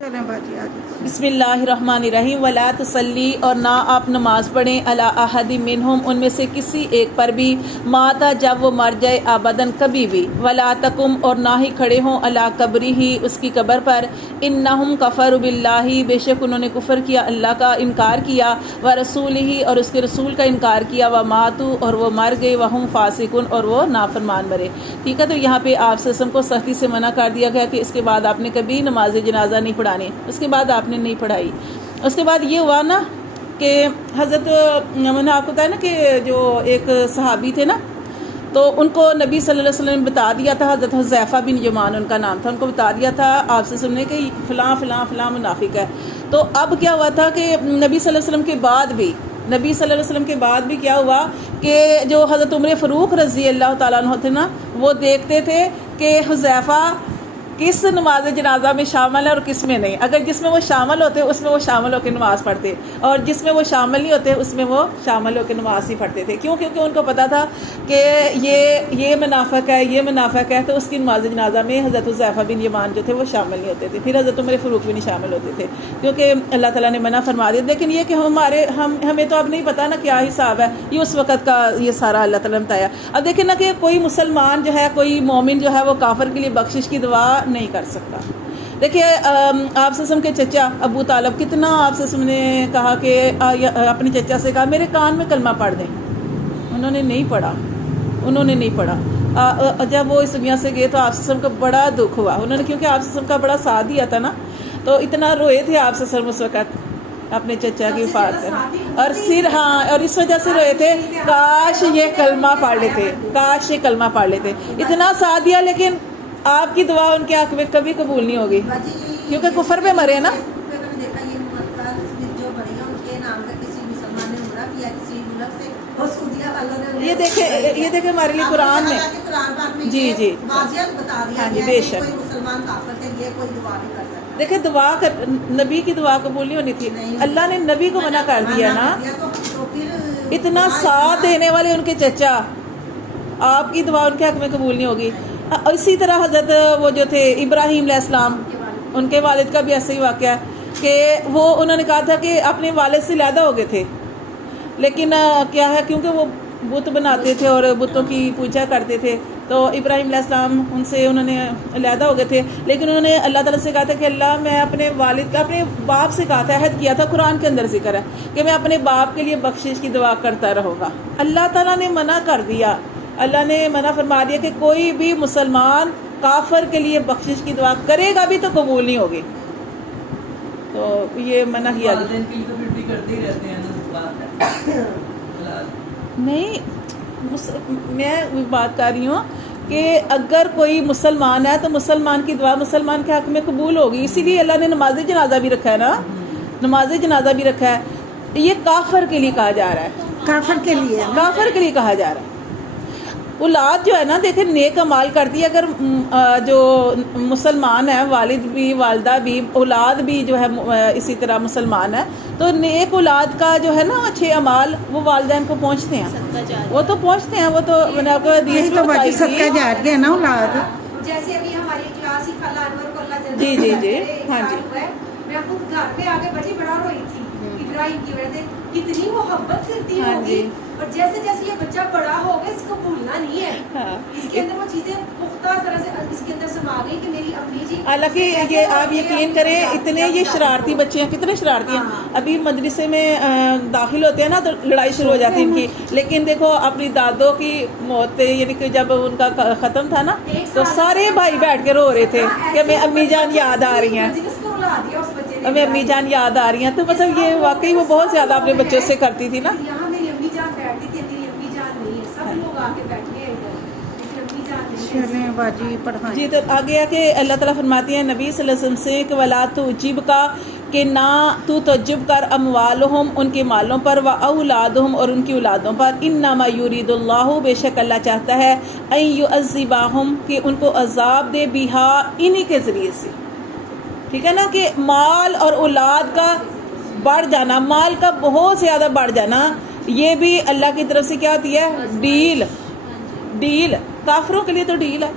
بسم اللہ الرحمن الرحیم ولا تصلی، اور نہ آپ نماز پڑھیں علی احد منہم، ان میں سے کسی ایک پر بھی، ماتا جب وہ مر جائے، ابداً کبھی بھی، ولا تقم، اور نہ ہی کھڑے ہوں، علی قبرہ، اس کی قبر پر، انہم کفروا باللہ، بے شک انہوں نے کفر کیا، اللہ کا انکار کیا، ورسولہ، اور اس کے رسول کا انکار کیا، وماتوا، اور وہ مر گئے، وہم فاسقون، اور وہ نافرمان مرے۔ ٹھیک ہے، تو یہاں پہ آپ سے کو سختی سے منع کر دیا گیا کہ اس کے بعد آپ نے کبھی نماز جنازہ نہیں پڑھانی، اس کے بعد آپ نے نہیں پڑھائی۔ اس کے بعد یہ ہوا نا کہ حضرت، میں نے آپ کو بتایا نا کہ جو ایک صحابی تھے نا، تو ان کو نبی صلی اللہ علیہ وسلم نے بتا دیا تھا، حضرت حذیفہ بن یمان ان کا نام تھا، ان کو بتا دیا تھا آپ سے سننے کہ فلاں فلاں فلاں منافق ہے۔ تو اب کیا ہوا تھا کہ نبی صلی اللہ علیہ وسلم کے بعد بھی کیا ہوا کہ جو حضرت عمر فاروق رضی اللہ تعالیٰ عنہ تھے نا، وہ دیکھتے تھے کہ حذیفہ کس نماز جنازہ میں شامل ہے اور کس میں نہیں۔ اگر جس میں وہ شامل ہوتے اس میں وہ شامل ہو کے نماز پڑھتے، اور جس میں وہ شامل نہیں ہوتے اس میں وہ شامل ہو کے نماز ہی پڑھتے تھے۔ کیوں؟ کیونکہ ان کو پتا تھا کہ یہ منافق ہے، یہ منافق ہے، تو اس کی نماز جنازہ میں حضرت حذیفہ بن یمان جو تھے وہ شامل نہیں ہوتے تھے، پھر حضرت عمر فاروق بھی نہیں شامل ہوتے تھے، کیونکہ اللہ تعالیٰ نے منع فرما دیا۔ لیکن یہ کہ ہمیں تو اب نہیں پتا نا کیا حساب ہے، یہ اس وقت کا یہ سارا اللہ تعالیٰ نے بتایا۔ اب دیکھیں نا کہ کوئی مسلمان جو ہے، کوئی مومن جو ہے، وہ کافر کے لیے بخشش کی دعا نہیں کر سکتا۔ دیکھیے آپ سسم کے چچا ابو طالب، کتنا آپ سسم نے کہا کہ اپنے چچا سے کہا میرے کان میں کلمہ پڑھ دیں، انہوں نے نہیں پڑھا۔ جب وہ اس دنیا سے گئے تو آپ سسم کا بڑا دکھ ہوا، انہوں نے، کیونکہ آپ سسم کا بڑا ساتھ دیا تھا نا، تو اتنا روئے تھے آپ سسم اس وقت اپنے چچا کی وفات کر، اور اس وجہ سے روئے تھے کاش یہ کلمہ پڑھ لیتے، اتنا ساتھ دیا، لیکن آپ کی دعا ان کے حق میں کبھی قبول نہیں ہوگی، کیونکہ کفر پہ مرے نا۔ یہ دیکھیں ہمارے لیے قرآن میں جی ہاں جی، بے شک دیکھیں دعا نبی کی دعا قبول نہیں ہونی تھی، اللہ نے نبی کو منع کر دیا نا۔ اتنا ساتھ دینے والے ان کے چچا، آپ کی دعا ان کے حق میں قبول نہیں ہوگی۔ اسی طرح حضرت وہ جو تھے ابراہیم علیہ السلام، ان کے والد کا بھی ایسا ہی واقعہ ہے کہ انہوں نے کہا تھا کہ اپنے والد سے علیحدہ ہو گئے تھے، لیکن کیا ہے، کیونکہ وہ بت بناتے تھے اور بتوں کی پوجا کرتے تھے، تو ابراہیم علیہ السلام انہوں نے علیحدہ ہو گئے تھے، لیکن انہوں نے اللہ تعالیٰ سے کہا تھا کہ اللہ، میں اپنے باپ سے کہا تھا، عہد کیا تھا، قرآن کے اندر ذکر ہے کہ میں اپنے باپ کے لیے بخشش کی دعا کرتا رہوں گا۔ اللہ تعالیٰ نے منع کر دیا، اللہ نے منع فرما دیا کہ کوئی بھی مسلمان کافر کے لیے بخشش کی دعا کرے گا بھی تو قبول نہیں ہوگی، تو یہ منع کیا گیا۔ نہیں، میں بات کر رہی ہوں کہ اگر کوئی مسلمان ہے تو مسلمان کی دعا مسلمان کے حق میں قبول ہوگی، اسی لیے اللہ نے نماز جنازہ بھی رکھا ہے نا، نماز جنازہ بھی رکھا ہے۔ یہ کافر کے لیے کہا جا رہا ہے، کافر کے لیے کہا جا رہا ہے۔ اولاد جو ہے نا، دیکھیں نیک اعمال کرتی ہے، اگر جو مسلمان ہے، والد بھی والدہ بھی اولاد بھی جو ہے اسی طرح مسلمان ہے، تو نیک اولاد کا جو ہے نا اچھے اعمال وہ والدین کو پہنچتے ہیں، وہ تو پہنچتے ہیں، وہ تو میں نے آپ کو حدیث میں بتائی تھی نا اولاد، جیسے ابھی ہماری کلاس ہی خالہ انور کو اللہ جل جی ہاں جی، میں خود گھر پہ آگے بڑی بڑا روئی تھی ابراہیم کی وجہ سے، کتنی محبت کرتی ہوگی، اور جیسے جیسے یہ بچہ بڑا ہوگا اس کو بھولنا نہیں ہے، اس کے اندر وہ چیزیں پختہ طرح سے اس کے اندر سما گئی کہ میری امی جی، حالانکہ یہ آپ یقین کریں اتنے یہ شرارتی بچے ہیں، کتنے شرارتی ہیں، ابھی مدرسے میں داخل ہوتے ہیں نا تو لڑائی شروع ہو جاتی ہے ان کی، لیکن دیکھو اپنی دادوں کی موت پہ، یعنی کہ جب ان کا ختم تھا نا تو سارے بھائی بیٹھ کے رو رہے تھے کہ ہمیں امی جان یاد آ رہی ہیں، ہمیں امی جان یاد آ رہی ہیں، تو مطلب یہ واقعی وہ بہت زیادہ اپنے بچوں سے کرتی تھی نا۔ جی، تو آگے ہے کہ اللہ تعالیٰ فرماتی ہیں نبی صلی اللہ علیہ وسلم سے کہ ولا تعجب کا، کہ نہ تو تعجب کر، اموالہم، ان کے مالوں پر، و اولادہم، اور ان کی اولادوں پر، انما یرید اللہ، بے شک اللہ چاہتا ہے، ان یعذبہم، کہ ان کو عذاب دے، بہا، انہی کے ذریعے سے۔ ٹھیک ہے نا، کہ مال اور اولاد کا بڑھ جانا، مال کا بہت زیادہ بڑھ جانا، یہ بھی اللہ کی طرف سے کیا ہوتی ہے؟ ڈیل۔ کافروں کے لیے تو ڈیل ہے،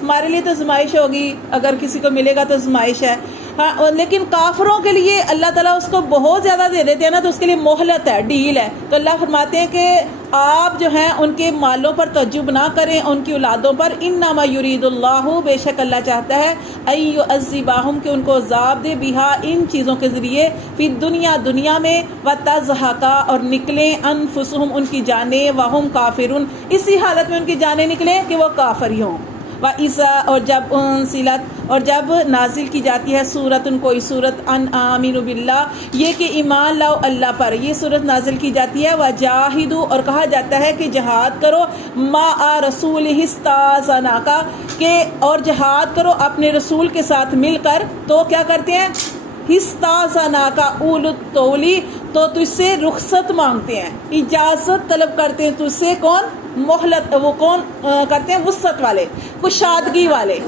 ہمارے لیے تو آزمائش ہوگی، اگر کسی کو ملے گا تو آزمائش ہے۔ ہاں، لیکن کافروں کے لیے اللہ تعالیٰ اس کو بہت زیادہ دے دیتے ہیں نا، تو اس کے لیے مہلت ہے، ڈیل ہے. تو اللہ فرماتے ہیں کہ آپ جو ہیں ان کے مالوں پر تعجب نہ کریں، ان کی اولادوں پر. انما یرید اللہ، بے شک اللہ چاہتا ہے، ان یعذبہم، کہ ان کو عذاب دے، بہا، ان چیزوں کے ذریعے، فی دنیا میں، وتزہق، اور نکلیں، انفسہم، ان کی جانیں، وہم کافرون، اسی حالت میں ان کی جانیں نکلیں کہ وہ کافر ہی ہوں. وَإِذَا، اور جب انزلت، اور جب نازل کی جاتی ہے سورت، کوئی سورت، ان آمنوا باللہ، یہ کہ ایمان لاؤ اللہ پر، یہ سورت نازل کی جاتی ہے. وجاہدوا، اور کہا جاتا ہے کہ جہاد کرو، مع رسولہ استاذناک، کہ اور جہاد کرو اپنے رسول کے ساتھ مل کر. تو کیا کرتے ہیں؟ استاذناک اولو الطول، تو تجھ سے رخصت مانگتے ہیں، اجازت طلب کرتے ہیں تجھ سے. کون؟ مہلت، وہ کون کرتے ہیں؟ وسعت والے، کشادگی والے،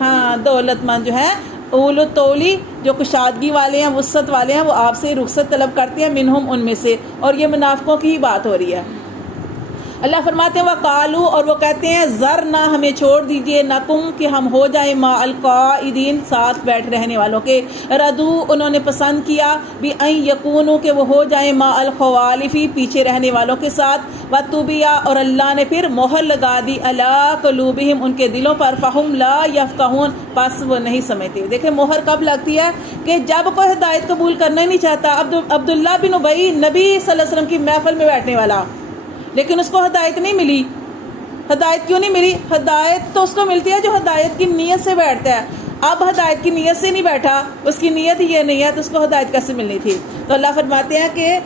ہاں، دولت مند جو ہیں، اولو الطول، جو کشادگی والے ہیں، وسعت والے ہیں، وہ آپ سے رخصت طلب کرتے ہیں، منہم، ان میں سے. اور یہ منافقوں کی ہی بات ہو رہی ہے. اللہ فرماتے ہیں وقالو، اور وہ کہتے ہیں ذرنا، ہمیں چھوڑ دیجئے، نکم، کہ ہم ہو جائیں، مع القاعدین، ساتھ بیٹھ رہنے والوں کے. ردو، انہوں نے پسند کیا، بأن یکونوا، کہ وہ ہو جائیں، مع الخوالف، پیچھے رہنے والوں کے ساتھ. وطبع، اور اللہ نے پھر مہر لگا دی، علی قلوبہم، ان کے دلوں پر، فہم لا یفقہون، پس وہ نہیں سمجھتے. دیکھیں مہر کب لگتی ہے؟ کہ جب کوئی ہدایت قبول کرنا ہی نہیں چاہتا. عبداللہ بن ابی، نبی صلی اللہ علیہ وسلم کی محفل میں بیٹھنے والا، لیکن اس کو ہدایت نہیں ملی. ہدایت کیوں نہیں ملی؟ ہدایت تو اس کو ملتی ہے جو ہدایت کی نیت سے بیٹھتا ہے. اب ہدایت کی نیت سے نہیں بیٹھا، اس کی نیت ہی یہ نہیں ہے، تو اس کو ہدایت کیسے ملنی تھی؟ تو اللہ فرماتے ہیں کہ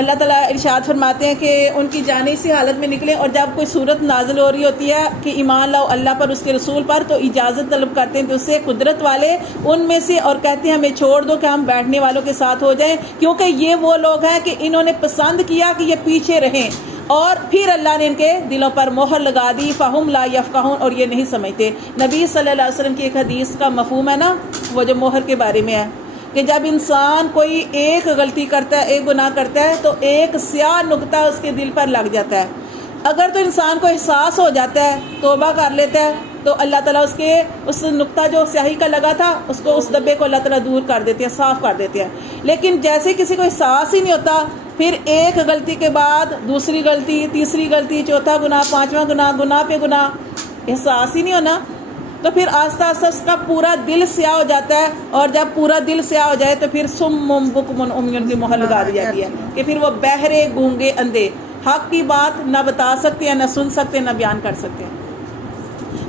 اللہ تعالیٰ ارشاد فرماتے ہیں کہ ان کی جانیں اسی حالت میں نکلیں. اور جب کوئی صورت نازل ہو رہی ہوتی ہے کہ ایمان لاؤ اللہ پر، اس کے رسول پر، تو اجازت طلب کرتے ہیں تو اس سے قدرت والے ان میں سے، اور کہتے ہیں ہمیں چھوڑ دو کہ ہم بیٹھنے والوں کے ساتھ ہو جائیں، کیونکہ یہ وہ لوگ ہیں کہ انہوں نے پسند کیا کہ یہ پیچھے رہیں، اور پھر اللہ نے ان کے دلوں پر مہر لگا دی، فہم لا یفقہون، اور یہ نہیں سمجھتے. نبی صلی اللہ علیہ وسلم کی ایک حدیث کا مفہوم ہے نا، وہ جو مہر کے بارے میں ہے، کہ جب انسان کوئی ایک غلطی کرتا ہے، ایک گناہ کرتا ہے، تو ایک سیاہ نقطہ اس کے دل پر لگ جاتا ہے. اگر تو انسان کو احساس ہو جاتا ہے، توبہ کر لیتا ہے، تو اللہ تعالیٰ اس نقطہ جو سیاہی کا لگا تھا، اس دبے کو اللہ تعالیٰ دور کر دیتے ہیں، صاف کر دیتے ہیں. لیکن جیسے کسی کو احساس ہی نہیں ہوتا، پھر ایک غلطی کے بعد دوسری غلطی، تیسری غلطی، چوتھا گناہ، پانچواں گناہ، گناہ پہ گناہ، احساس ہی نہیں ہونا، تو پھر آہستہ آہستہ اس کا پورا دل سیاہ ہو جاتا ہے. اور جب پورا دل سیاہ ہو جائے تو پھر سم بکم عمی کی مہر لگا دی جاتی ہے، کہ پھر وہ بہرے، گونگے، اندھے، حق کی بات نہ بتا سکتے ہیں، نہ سن سکتے ہیں، نہ بیان کر سکتے ہیں،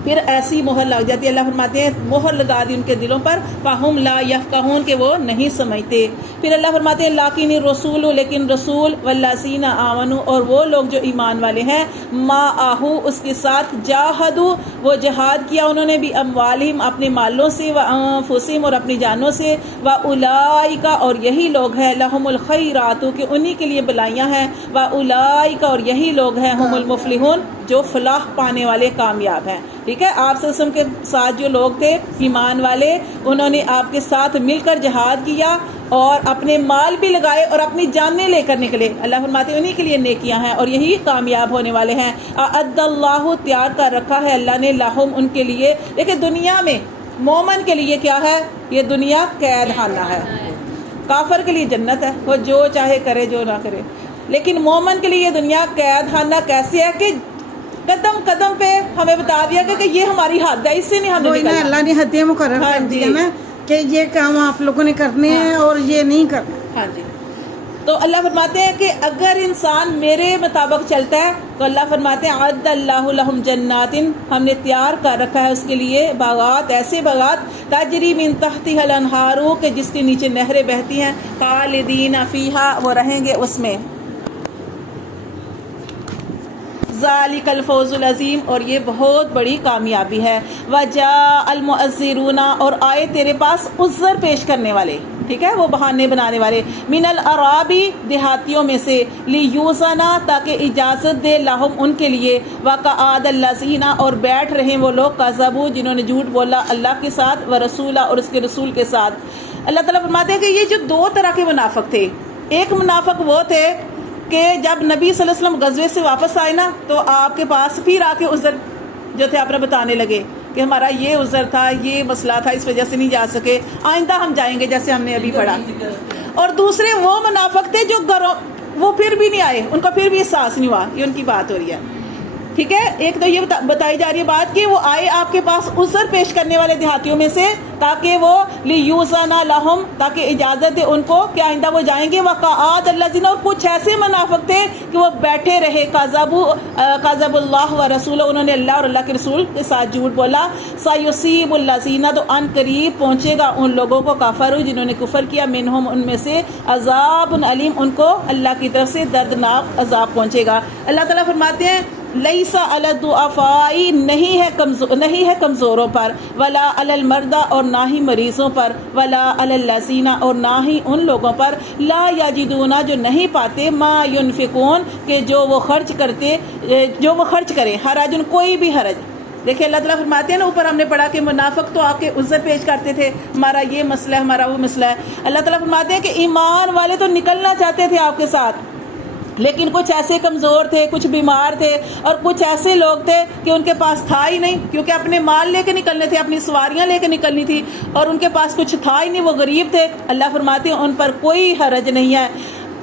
پھر ایسی مہر لگ جاتی ہے. اللہ فرماتے ہیں مہر لگا دی ان کے دلوں پر، فہم لا یفقہون، کہ وہ نہیں سمجھتے. پھر اللہ فرماتے ہیں لاکن الرسول، لیکن رسول، والذین آمنوا، اور وہ لوگ جو ایمان والے ہیں، معہو، اس کے ساتھ، جاہدوا، وہ جہاد کیا انہوں نے، باموالہم، اپنے مالوں سے، وانفسہم، اور اپنی جانوں سے، واولئک، اور یہی لوگ ہیں، لہم الخیرات، کہ انہی کے لیے بلائیاں ہیں، واولئک، اور یہی لوگ ہیں، ہم المفلحون، جو فلاح پانے والے، کامیاب ہیں. ٹھیک ہے، آپ صلی اللہ علیہ وسلم کے ساتھ جو لوگ تھے ایمان والے، انہوں نے آپ کے ساتھ مل کر جہاد کیا، اور اپنے مال بھی لگائے، اور اپنی جانیں لے کر نکلے. اللہ فرماتے ہیں انہی کے لیے نیکیاں ہیں، اور یہی کامیاب ہونے والے ہیں. اعد اللہ، تیار کر رکھا ہے اللہ نے، لہم، ان کے لیے. لیکن دنیا میں مومن کے لیے کیا ہے؟ یہ دنیا قید خانہ ہے. کافر کے لیے جنت ہے، وہ جو چاہے کرے، جو نہ کرے. لیکن مومن کے لیے یہ دنیا قید خانہ کیسے ہے کہ قدم قدم پہ ہمیں بتا دیا کہ یہ ہماری حد ہے، اس سے نہیں ہمیں نکلنا. اللہ نے حدیں مقرر کر دی ہے نا کہ یہ کام آپ لوگوں نے کرنے ہیں اور یہ نہیں کرنا. ہاں جی. تو اللہ فرماتے ہیں کہ اگر انسان میرے مطابق چلتا ہے تو اللہ فرماتے ہیں عد اللہ لہم جنات، ہم نے تیار کر رکھا ہے اس کے لیے باغات، ایسے باغات، تجری من تحتها الانہار، کہ جس کے نیچے نہریں بہتی ہیں، خالدین فیہا، وہ رہیں گے اس میں. ذالک الفوز العظیم، اور یہ بہت بڑی کامیابی ہے. وجاء المعذرون، اور آئے تیرے پاس عذر پیش کرنے والے، ٹھیک ہے، وہ بہانے بنانے والے، من الاعرابی، دیہاتیوں میں سے، لیوزنا، تاکہ اجازت دے، لہم، ان کے لیے، وقعد الذین، اور بیٹھ رہے وہ لوگ، کذبوا، جنہوں نے جھوٹ بولا اللہ کے ساتھ، ورسولہ، اور اس کے رسول کے ساتھ. اللہ تعالیٰ فرماتے ہیں کہ یہ جو دو طرح کے منافق تھے، ایک منافق وہ تھے کہ جب نبی صلی اللہ علیہ وسلم غزوے سے واپس آئے نا، تو آپ کے پاس پھر آ کے عذر جو تھے اپنا بتانے لگے کہ ہمارا یہ عذر تھا، یہ مسئلہ تھا، اس وجہ سے نہیں جا سکے، آئندہ ہم جائیں گے، جیسے ہم نے ابھی پڑھا. اور دوسرے وہ منافق تھے جو گھروں وہ پھر بھی نہیں آئے، ان کو پھر بھی احساس نہیں ہوا. یہ ان کی بات ہو رہی ہے. ٹھیک ہے. ایک تو یہ بتائی جا رہی ہے بات کہ وہ آئے آپ کے پاس عذر پیش کرنے والے دیہاتیوں میں سے، تاکہ وہ لیوزنا لہم، تاکہ اجازت دے ان کو کہ آئندہ وہ جائیں گے. وقعات الذین، اور کچھ ایسے منافق تھے کہ وہ بیٹھے رہے، کذب اللہ و رسول، انہوں نے اللہ اور اللہ کے رسول کے ساتھ جھوٹ بولا. سیصیب الذین، تو ان قریب پہنچے گا ان لوگوں کو کفروا جنہوں نے کفر کیا، منہم ان میں سے، عذاب علیم، ان کو اللہ کی طرف سے دردناک عذاب پہنچے گا. اللہ تعالیٰ فرماتے ہیں لیس علی الضعفاء، نہیں ہے کمزوروں پر، ولا علی المرضى، اور نہ ہی مریضوں پر، ولا علی الذین، اور نہ ہی ان لوگوں پر، لا یجدون، جو نہیں پاتے، ما ينفقون، کہ جو وہ خرچ کریں، حرج، کوئی بھی حرج. دیکھیں اللہ تعالیٰ فرماتے ہیں نا، اوپر ہم نے پڑھا کہ منافق تو آ کے عذر پیش کرتے تھے، ہمارا یہ مسئلہ ہے، ہمارا وہ مسئلہ ہے. اللہ تعالیٰ فرماتے ہیں کہ ایمان والے تو نکلنا چاہتے تھے آپ کے ساتھ، لیکن کچھ ایسے کمزور تھے، کچھ بیمار تھے، اور کچھ ایسے لوگ تھے کہ ان کے پاس تھا ہی نہیں، کیونکہ اپنے مال لے کے نکلنے تھے، اپنی سواریاں لے کے نکلنی تھی، اور ان کے پاس کچھ تھا ہی نہیں، وہ غریب تھے. اللہ فرماتے ہیں ان پر کوئی حرج نہیں ہے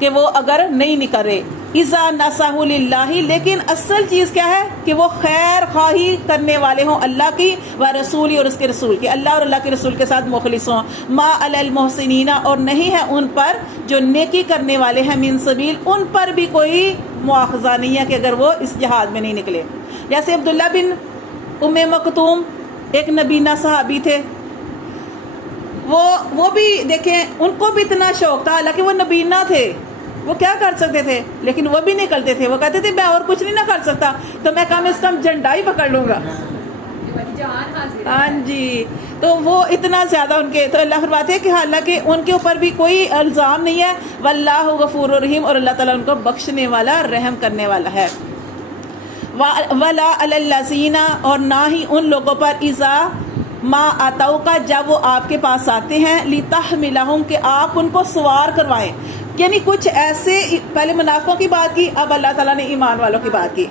کہ وہ اگر نہیں نکل رہے. اذا نصحوا للہ، لیکن اصل چیز کیا ہے کہ وہ خیر خواہی کرنے والے ہوں اللہ کی، و رسولی، اور اس کے رسول کی، اللہ اور اللہ کے رسول کے ساتھ مخلص ہوں. ما علی المحسنین، اور نہیں ہے ان پر جو نیکی کرنے والے ہیں، من سبیل، ان پر بھی کوئی مواخذہ نہیں ہے کہ اگر وہ اس جہاد میں نہیں نکلے. جیسے عبداللہ بن ام مکتوم ایک نبینہ صحابی تھے، وہ بھی دیکھیں ان کو بھی اتنا شوق تھا، حالانکہ وہ نبینہ تھے، وہ کیا کر سکتے تھے، لیکن وہ بھی نکلتے تھے. وہ کہتے تھے میں اور کچھ نہیں نہ کر سکتا تو میں کم از کم جھنڈا ہی پکڑ لوں گا. ہاں جی. تو وہ اتنا زیادہ ان کے، تو اللہ فرماتے ہیں کہ حالانکہ ان کے اوپر بھی کوئی الزام نہیں ہے. واللہ غفور الرحیم، اور اللہ تعالیٰ ان کو بخشنے والا، رحم کرنے والا ہے. ولا علی الذین، اور نہ ہی ان لوگوں پر، اذا ما اتوکا، جب وہ آپ کے پاس آتے ہیں، لتحملہم، کہ آپ ان کو سوار کروائیں. یعنی کچھ ایسے، پہلے منافقوں کی بات کی، اب اللہ تعالیٰ نے ایمان والوں کی بات کی.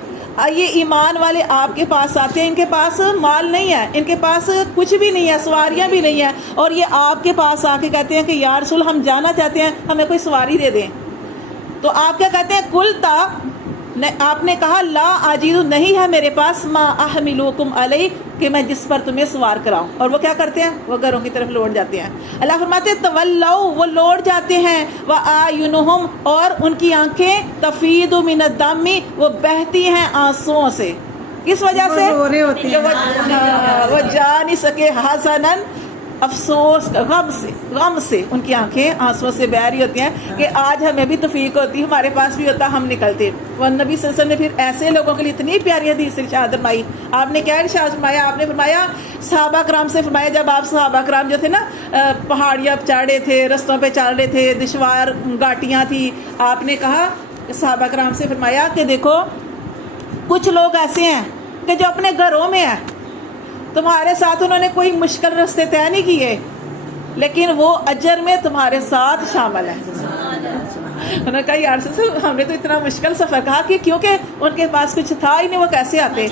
یہ ایمان والے آپ کے پاس آتے ہیں، ان کے پاس مال نہیں ہے، ان کے پاس کچھ بھی نہیں ہے، سواریاں بھی نہیں ہیں، اور یہ آپ کے پاس آ کے کہتے ہیں کہ یا رسول ہم جانا چاہتے ہیں، ہمیں کوئی سواری دے دیں. تو آپ کیا کہتے ہیں، قلتا، آپ نے کہا، لا اجد، نہیں ہے میرے پاس، ما احملکم علیہ، کہ میں جس پر تمہیں سوار کراؤں. اور وہ کیا کرتے ہیں، وہ گھروں کی طرف لوٹ جاتے ہیں. اللہ فرماتے ہیں تولوا، وہ لوٹ جاتے ہیں، واعینہم، اور ان کی آنکھیں، تفیض من الدم، وہ بہتی ہیں آنسوؤں سے. کس وجہ سے، وہ رو رہے ہوتے ہیں، وہ جا نہیں سکے، حسنن، افسوس، غم سے ان کی آنکھیں آنسوؤں سے بہ رہی ہوتی ہیں کہ آج ہمیں بھی توفیق ہوتی، ہمارے پاس بھی ہوتا، ہم نکلتے. وہ نبی صلی اللہ علیہ وسلم نے پھر ایسے لوگوں کے لیے اتنی پیاری حدیث ارشاد فرمائی. آپ نے کیا ارشاد فرمایا، آپ نے فرمایا صحابہ کرام سے فرمایا، جب آپ صحابہ کرام جو تھے نا پہاڑیاں چڑھے تھے، رستوں پہ چل رہے تھے، دشوار گھاٹیاں تھی، آپ نے کہا صحابہ کرام سے فرمایا کہ دیکھو کچھ لوگ ایسے ہیں کہ جو اپنے گھروں میں ہیں، تمہارے ساتھ انہوں نے کوئی مشکل راستے طے نہیں کیے، لیکن وہ اجر میں تمہارے ساتھ شامل ہیں. انہوں نے کہا یا رسول اللہ، ہم نے تو اتنا مشکل سفر کہا کہ کیونکہ ان کے پاس کچھ تھا ہی نہیں، وہ کیسے آتے.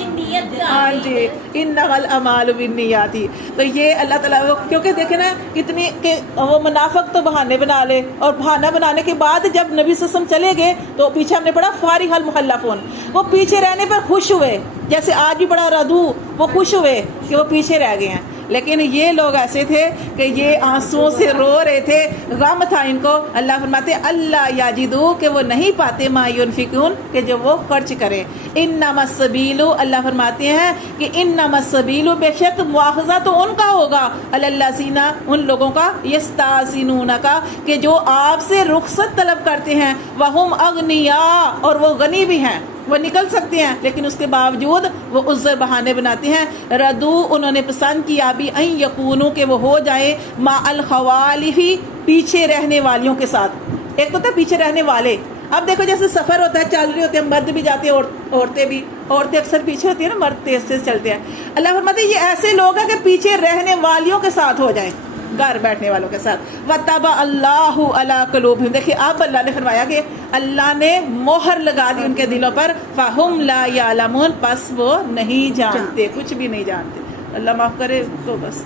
ہاں جی، انما الاعمال بالنیات. تو یہ اللہ تعالیٰ، وہ کیونکہ دیکھیں نا کتنی کہ وہ منافق تو بہانے بنا لے، اور بہانہ بنانے کے بعد جب نبی صلی اللہ علیہ وسلم چلے گئے تو پیچھے ہم نے پڑھا فارغ المخلفون، وہ پیچھے رہنے پر خوش ہوئے، جیسے آج بھی بڑا ردو، وہ خوش ہوئے کہ وہ پیچھے رہ گئے ہیں. لیکن یہ لوگ ایسے تھے کہ یہ آنسوؤں سے رو رہے تھے، غم تھا ان کو. اللہ فرماتے اللہ یاجدو، کہ وہ نہیں پاتے، ما ينفقون، کہ جو وہ خرچ کریں. انما السبیل، اللہ فرماتے ہیں کہ انما السبیل، بے شک مواخذہ تو ان کا ہوگا، علی الذین، ان لوگوں کا، یستاذنون کا، کہ جو آپ سے رخصت طلب کرتے ہیں، وہم اغنیاء، اور وہ غنی بھی ہیں، وہ نکل سکتے ہیں، لیکن اس کے باوجود وہ عذر بہانے بناتے ہیں. ردو، انہوں نے پسند کیا بھی، ان یکونو، کہ وہ ہو جائیں، مع الخوالف، پیچھے رہنے والیوں کے ساتھ. ایک تو تھا پیچھے رہنے والے. اب دیکھو جیسے سفر ہوتا ہے، چل رہے ہوتے ہیں، مرد بھی جاتے ہیں، عورتیں بھی، عورتیں اکثر پیچھے ہوتی ہیں نا، مرد تیز تیز چلتے ہیں. اللہ فرماتے ہیں یہ ایسے لوگ ہیں کہ پیچھے رہنے والیوں کے ساتھ ہو جائیں، گھر بیٹھنے والوں کے ساتھ. وَطَبَعَ اللَّهُ عَلَىٰ قُلُوبِهِمْ، دیکھیے اب اللہ نے فرمایا کہ اللہ نے مہر لگا دی ان کے دلوں پر، فَهُمْ لَا يَعْلَمُونَ، پس وہ نہیں جانتے، کچھ بھی نہیں جانتے. اللہ معاف کرے تو بس.